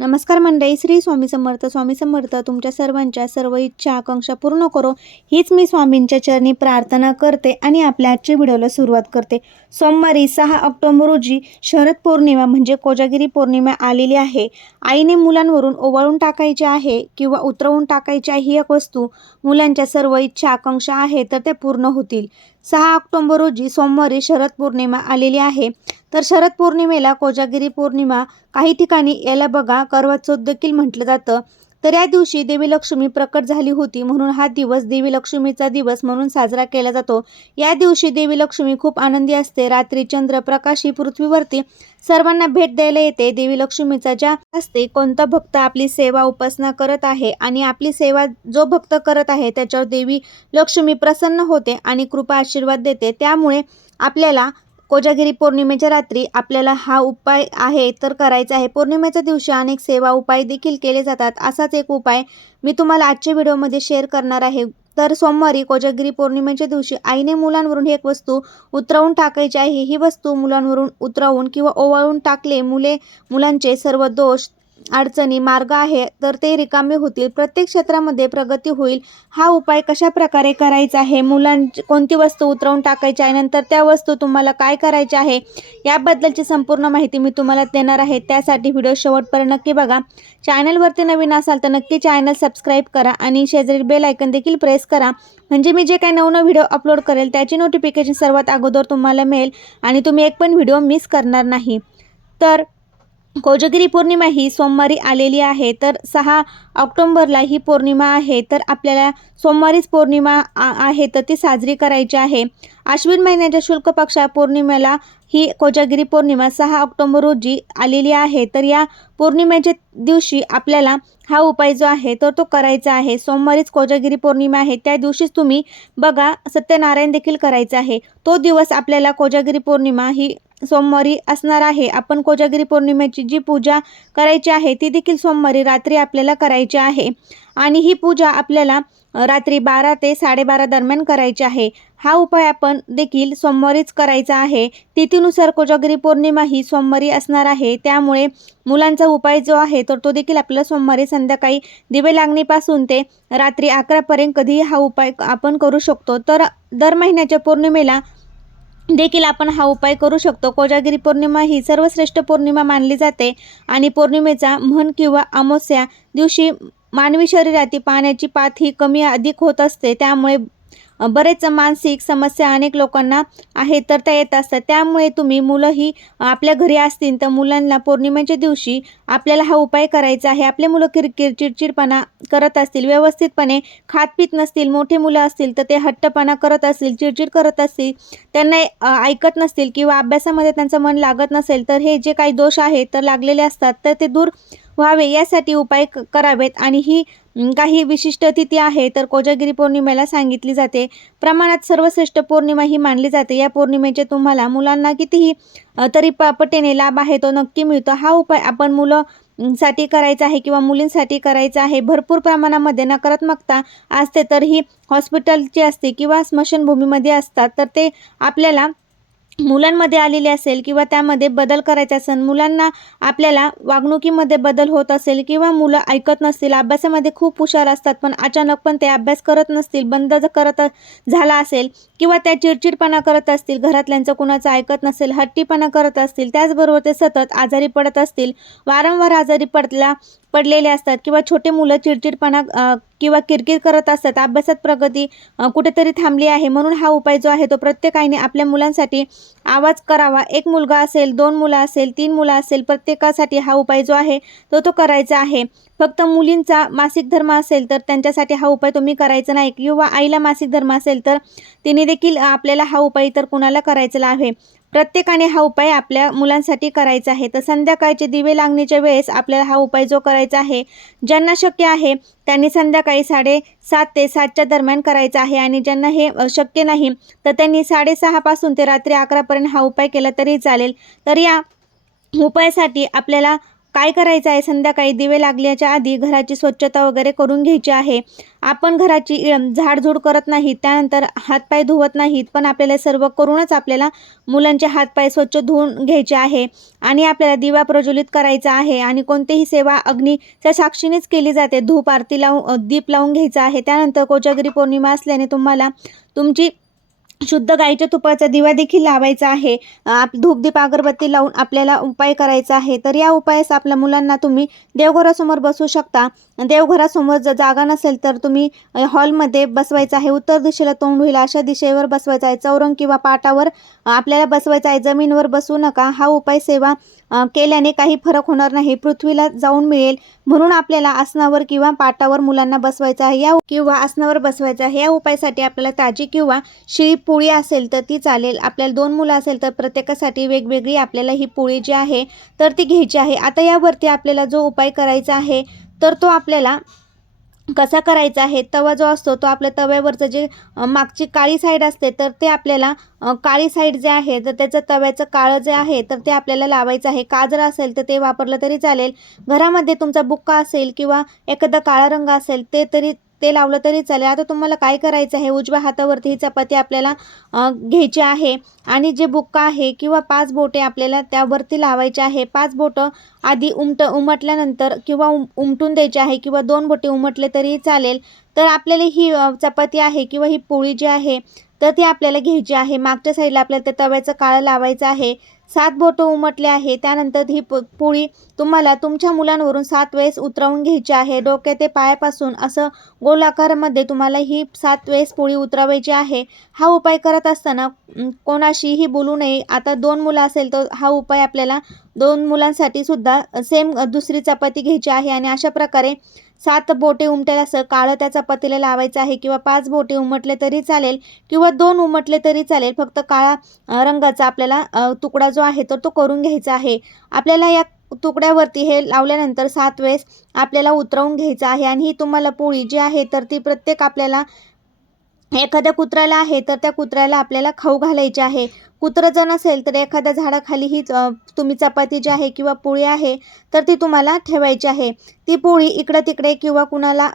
नमस्कार मंडळी श्री स्वामी समर्थ. स्वामी समर्थ तुमच्या सर्वांच्या सर्व इच्छा आकांक्षा पूर्ण करो. हीच मी स्वामींच्या चरणी प्रार्थना करते आणि आपल्या आजच्या व्हिडिओला सुरुवात करते. सोमवारी सहा ऑक्टोबर रोजी शरद पौर्णिमा म्हणजे कोजागिरी पौर्णिमा आलेली आहे. आईने मुलांवरून ओवाळून टाकायचे आहे किंवा उतरवून टाकायची आहे ही एक वस्तू. मुलांच्या सर्व इच्छा आकांक्षा आहे तर ते पूर्ण होतील. सहा ऑक्टोबर रोजी सोमवारी शरद पौर्णिमा आलेली आहे. तर शरद पौर्णिमेला कोजागिरी पौर्णिमा काही ठिकाणी याला बघा करवाचौथ देखील म्हटलं जातं. तर या दिवशी देवी लक्ष्मी प्रकट झाली होती म्हणून हा दिवस देवी लक्ष्मीचा दिवस म्हणून साजरा केला जातो. या दिवशी देवी लक्ष्मी खूप आनंदी असते. रात्री चंद्र प्रकाश ही पृथ्वीवरती सर्वांना भेट द्यायला येते. देवी लक्ष्मीचा ज्या असते कोणता भक्त आपली सेवा उपासना करत आहे आणि आपली सेवा जो भक्त करत आहे त्याच्यावर देवी लक्ष्मी प्रसन्न होते आणि कृपा आशीर्वाद देते. त्यामुळे आपल्याला कोजागिरी पौर्णिमेच्या रात्री आपल्याला हा उपाय आहे तर करायचा आहे. पौर्णिमेच्या दिवशी अनेक सेवा उपाय देखील केले जातात. असाच एक उपाय मी तुम्हाला आजच्या व्हिडिओमध्ये शेअर करणार आहे. तर सोमवारी कोजागिरी पौर्णिमेच्या दिवशी आईने मुलांवरून एक वस्तू उतरवून टाकायची आहे. ही वस्तू मुलांवरून उतरवून किंवा ओवाळून टाकले मुले मुलांचे सर्व दोष अडचणी मार्ग आहे तर ते रिकामे होतील. प्रत्येक क्षेत्रामध्ये प्रगती होईल. हा उपाय कशा प्रकारे करायचा आहे? मुलांची कोणती वस्तू उतरवून टाकायची आहे? नंतर त्या वस्तू तुम्हाला काय करायचे आहे? याबद्दलची संपूर्ण माहिती मी तुम्हाला देणार आहे. त्यासाठी व्हिडिओ शेवटपर्यंत नक्की बघा. चॅनलवरती नवीन असाल तर नक्की चॅनल सबस्क्राईब करा आणि शेजारी बेल आयकन देखील प्रेस करा. म्हणजे मी जे काही नवनव व्हिडिओ अपलोड करेल त्याची नोटिफिकेशन सर्वात अगोदर तुम्हाला मिळेल आणि तुम्ही एक पण व्हिडिओ मिस करणार नाही. तर कोजागिरी पौर्णिमा ही सोमवारी आलेली आहे. तर सहा ऑक्टोंबरला ही पौर्णिमा आहे. तर आपल्याला सोमवारीच पौर्णिमा आ- आहे. तर ती साजरी करायची आहे. आश्विन महिन्याच्या शुल्क पक्षा पौर्णिमेला ही कोजागिरी पौर्णिमा सहा ऑक्टोंबर रोजी आलेली आहे. तर या पौर्णिमेच्या दिवशी आपल्याला हा उपाय जो आहे तर तो करायचा आहे. सोमवारीच कोजागिरी पौर्णिमा आहे. त्या दिवशीच तुम्ही बघा सत्यनारायण देखील करायचा आहे. तो दिवस आपल्याला कोजागिरी पौर्णिमा ही सोमवारी असणार आहे. आपण कोजागिरी पौर्णिमेची जी पूजा करायची आहे ती देखील सोमवारी रात्री आपल्याला करायची आहे. आणि ही पूजा आपल्याला रात्री बारा ते साडेबारा दरम्यान करायची आहे. हा उपाय आपण देखील सोमवारीच करायचा आहे. तिथीनुसार कोजागिरी पौर्णिमा ही सोमवारी असणार आहे. त्यामुळे मुलांचा उपाय जो आहे तर तो देखील आपल्याला सोमवारी संध्याकाळी दिवे लागणीपासून ते रात्री अकरापर्यंत कधीही हा उपाय आपण करू शकतो. तर दर महिन्याच्या पौर्णिमेला देखील आपण हा उपाय करू शकतो. कोजागिरी पौर्णिमा ही सर्वश्रेष्ठ पौर्णिमा मानली जाते आणि पौर्णिमेचा म्हण किंवा अमावस्या दिवशी मानवी शरीरातील पाण्याची पात ही कमी अधिक होत असते. त्यामुळे बरेच मानसिक समस्या अनेक लोकांना आहेत तर त्या येत असतात. त्यामुळे तुम्ही मुलं ही आपल्या घरी असतील तर मुलांना पौर्णिमेच्या दिवशी आपल्याला हा उपाय करायचा आहे. आपले मुलं किरकिर चिडचिडपणा करत असतील व्यवस्थितपणे खात पित नसतील मोठे मुलं असतील तर ते हट्टपणा करत असतील चिडचिड करत असतील त्यांना ऐकत नसतील किंवा अभ्यासामध्ये त्यांचं मन लागत नसेल तर हे जे काही दोष आहेत तर लागलेले असतात तर ते दूर व्हावे यासाठी उपाय क- करावेत. आणि ही काही विशिष्ट तिथी आहे तर कोजागिरी पौर्णिमेला सांगितली जाते. प्रमाणात सर्वश्रेष्ठ पौर्णिमा ही मानली जाते. या पौर्णिमेचे तुम्हाला मुलांना कितीही तरी प पटीने लाभ आहे तो नक्की मिळतो. हा उपाय आपण मुलं साठी करायचा आहे किंवा मुलींसाठी करायचा आहे भरपूर प्रमाणामध्ये नकारात्मकता असते तर ही हॉस्पिटलची असते किंवा स्मशानभूमीमध्ये असतात तर ते आपल्याला मुलांमध्ये आलेली असेल किंवा त्यामध्ये बदल करायचा असेल मुलांना आपल्याला वागणुकीमध्ये बदल होत असेल किंवा मुलं ऐकत नसतील अभ्यासामध्ये खूप हुशार असतात पण अचानक पण ते अभ्यास करत नसतील बंद जर करत झाला असेल किंवा त्या चिडचिडपणा करत असतील घरातल्यांचं कुणाचं ऐकत नसेल हट्टीपणा करत असतील त्याचबरोबर ते सतत आजारी पडत असतील वारंवार आजारी पडला पडलेले असतात किंवा छोटे मुलं चिडचिडपणा किंवा किरकिर करत असतात अभ्यासात प्रगती कुठेतरी थांबली आहे म्हणून हा उपाय जो आहे तो प्रत्येकाने आपल्या मुलांसाठी आवाज करावा. एक मुलगा असेल दोन मुलं असेल तीन मुलं असेल प्रत्येकासाठी हा उपाय जो आहे तो तो करायचा आहे. फक्त मुलींचा मासिक धर्म असेल तर त्यांच्यासाठी हा उपाय तुम्ही करायचा नाही. किंवा आईला मासिक धर्म असेल तर तिने देखील आपल्याला हा उपाय इतर कुणाला करायचा आहे. प्रत्येकाने हा उपाय आपल्या मुलांसाठी करायचा आहे. तर संध्याकाळचे दिवे लागण्याच्या वेळेस आपल्याला हा उपाय जो करायचा आहे ज्यांना शक्य आहे त्यांनी संध्याकाळी साडेसात ते सातच्या दरम्यान करायचा आहे. आणि ज्यांना हे शक्य नाही तर त्यांनी साडेसहापासून ते रात्री अकरापर्यंत हा उपाय केला तरी चालेल. तर या उपायासाठी आपल्याला काय करायचं आहे? संध्याकाळी दिवे लागल्याच्या आधी घराची स्वच्छता वगैरे करून घ्यायची आहे. आपण घराची इळम झाडझूड करत नाहीत त्यानंतर हातपाय धुवत नाहीत पण आपल्याला सर्व करूनच आपल्याला मुलांचे हातपाय स्वच्छ धुवून घ्यायचे आहे आणि आपल्याला दिवा प्रज्वलित करायचा आहे आणि कोणतीही सेवा अग्नीच्या साक्षीनेच केली जाते. धूप आरती लावून दीप लावून घ्यायचा आहे. त्यानंतर कोजागिरी पौर्णिमा असल्याने तुम्हाला तुमची शुद्ध गाईच्या तुपाचा दिवा देखील लावायचा आहे. आप धूपदीप अगरबत्ती लावून आपल्याला उपाय करायचा आहे. तर या उपायास आपल्या मुलांना तुम्ही देवघरासमोर बसवू शकता. देवघरासमोर जर जागा नसेल तर तुम्ही हॉलमध्ये बसवायचं आहे. उत्तर दिशेला तोंड होईल. अशा दिशेवर बसवायचं आहे. चौरंग किंवा पाटावर आपल्याला बसवायचं आहे. जमीनवर बसवू नका. हा उपाय सेवा केल्याने काही फरक होणार नाही. पृथ्वीला जाऊन मिळेल. म्हणून आपल्याला आसनावर किंवा पाटावर मुलांना बसवायचं आहे. या किंवा आसनावर बसवायचं आहे. या उपायासाठी आपल्याला ताजी किंवा शिळी पोळी असेल तर ती चालेल. आपल्याला दोन मुलं असेल तर प्रत्येकासाठी वेगवेगळी आपल्याला ही पोळी जी आहे तर ती घ्यायची आहे. आता यावरती आपल्याला जो उपाय करायचा आहे तर तो आपल्याला कसा करायचा आहे तवा जो असतो तो आपल्या तव्यावरचं जे मागची काळी साईड असते तर ते आपल्याला काळी साईड जे आहे तर त्याचं तव्याचं काळं जे आहे तर ते आपल्याला लावायचं आहे. काजर असेल तर ते वापरलं तरी चालेल. घरामध्ये तुमचा बुक्का असेल किंवा एखादा काळा रंग असेल ते तरी ते लावलं तरी चालेल. आता तुम्हाला काय करायचं आहे? उजव्या हातावरती ही चपाती आपल्याला घ्यायची आहे आणि जे बुक्का आहे किंवा पाच बोटे आपल्याला त्यावरती लावायचे आहे. पाच बोटं आधी उमट उमटल्यानंतर किंवा उम उमटून द्यायचे आहे किंवा दोन बोटे उमटले तरी चालेल. तर आपल्याला ही चपाती आहे किंवा ही पोळी जी आहे तर ती आपल्याला घ्यायची आहे. मागच्या साईडला आपल्याला त्या तव्याचं काळं लावायचं आहे. सात बोटं उमटले आहे. त्यानंतर ही प पोळी तुम्हाला तुमच्या मुलांवरून सात वेळेस उतरवून घ्यायची आहे. डोक्या ते पायापासून असं गोलाकारामध्ये तुम्हाला ही सात वेळेस पोळी उतरवायची आहे. हा उपाय करत असताना कोणाशीही बोलू नये. आता दोन मुलं असेल तर हा उपाय आपल्याला दोन मुलांसाठी सुद्धा सेम दुसरी चपाती घ्यायची आहे आणि अशा प्रकारे सात बोटे उमटेल असं काळं त्याचा पतीला लावायचं आहे किंवा पाच बोटे उमटले तरी चालेल किंवा दोन उमटले तरी चालेल. फक्त काळा रंगाचा आपल्याला तुकडा जो आहे तर तो करून घ्यायचा आहे. आपल्याला या तुकड्यावरती हे लावल्यानंतर सात वेळेस आपल्याला उतरवून घ्यायचं आहे आणि ही तुम्हाला पोळी जी आहे तर ती प्रत्येक आपल्याला एखाद्या कुत्र्याला आहे तर त्या कुत्र्याला आपल्याला खाऊ घालायची आहे. कुत्रं जर नसेल तर एखाद्या झाडाखाली ही तुम्ही चपाती जी आहे किंवा पोळी आहे तर ती तुम्हाला ठेवायची आहे. ती पोळी इकडं तिकडे किंवा कुणाला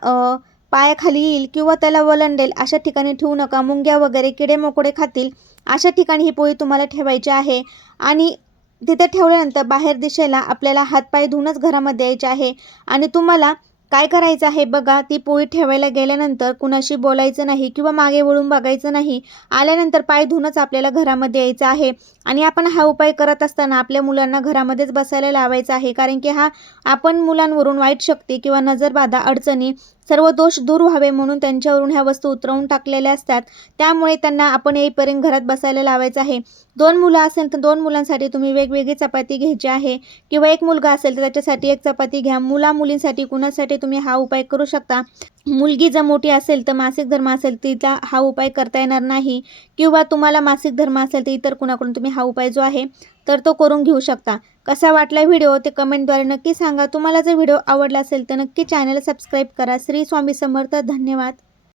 पायाखाली येईल किंवा त्याला वलंडेल अशा ठिकाणी ठेवू नका. मुंग्या वगैरे किडे मोकडे खातील अशा ठिकाणी ही पोळी तुम्हाला ठेवायची आहे. आणि तिथे ठेवल्यानंतर बाहेर दिशेला आपल्याला हातपाय धुवूनच घरामध्ये यायचे आहे. आणि तुम्हाला काय करायचं आहे बघा ती पोळी ठेवायला गेल्यानंतर कुणाशी बोलायचं नाही किंवा मागे वळून बघायचं नाही आल्यानंतर पाय धुवूनच आपल्याला घरामध्ये यायचं आहे. आणि आपण हा उपाय करत असताना आपल्या मुलांना घरामध्येच बसायला लावायचा आहे कारण की हा आपण मुलांवरून वाईट शक्ती किंवा नजरबाधा अडचणी सर्व दोष दूर व्हावे म्हणून त्यांच्यावरून ह्या वस्तू उतरवून टाकलेल्या असतात. त्यामुळे त्यांना आपण येईपर्यंत घरात बसायला लावायचं आहे. दोन मुलं असेल तर दोन मुलांसाठी तुम्ही वेगवेगळी चपाती घ्यायची आहे. किंवा एक मुलगा असेल तर त्याच्यासाठी एक चपाती घ्या. मुला मुलींसाठी कुणासाठी तुम्ही हा उपाय करू शकता? मुलगी जर मोठी असेल तर मासिक धर्म असेल तिला हा उपाय करता येणार नाही. किंवा तुम्हाला मासिक धर्म असेल तर इतर कुणाकडून तुम्ही हा उपाय जो आहे तर तो करून घेऊ शकता. कसा वाटला व्हिडिओ ते कमेंटद्वारे नक्की सांगा. तुम्हाला जर व्हिडिओ आवडला असेल तर नक्की चॅनल सबस्क्राईब करा. श्री स्वामी समर्थ धन्यवाद.